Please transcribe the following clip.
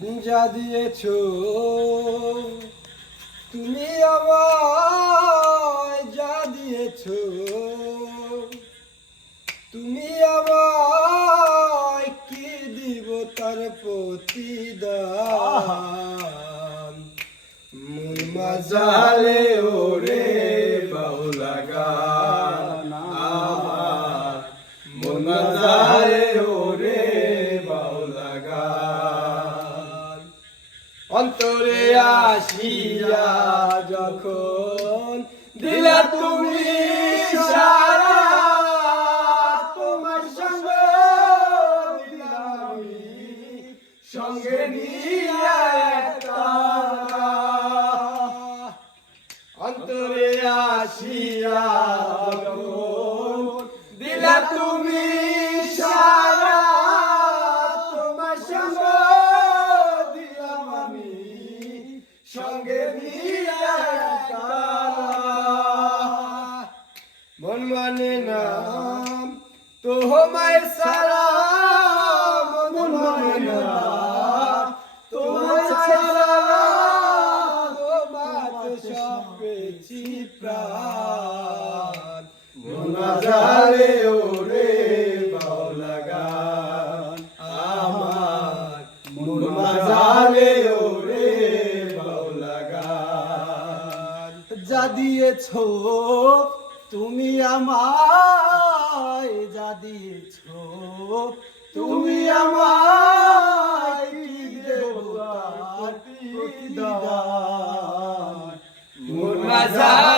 যা দিয়েছো তুমি আমায়, যা দিয়েছো তুমি আমায়, কি দিব তার প্রতিদান। মন মাঝারে ওরে বাউলা গান আমার, মন মাঝারে ওরে বাউলা গান। অন্তরে আসিয়া যখন দিলা তুমি সারা, তোমার সঙ্গ দিলাম আমি সঙ্গে নিয়া একটা। অন্তরে আসিয়া যখন দিলা তুমি সারা, তোমার সঙ্গ দিলাম আমি সঙ্গে নিয়া একটা। মন মানে না তোমায় সারা, মন মানে না তোমায় সারা, তোমার সব পেয়েছি প্রাণ। মন মাঝারে ওরে বাউলা গান আমার, মন মাঝারে ওরে বাউলা গান। যা দিয়েছো তুমি আমায়, যা দিয়েছো তুমি আমায়, কি দেব তার প্রতিদান। মন মাঝারে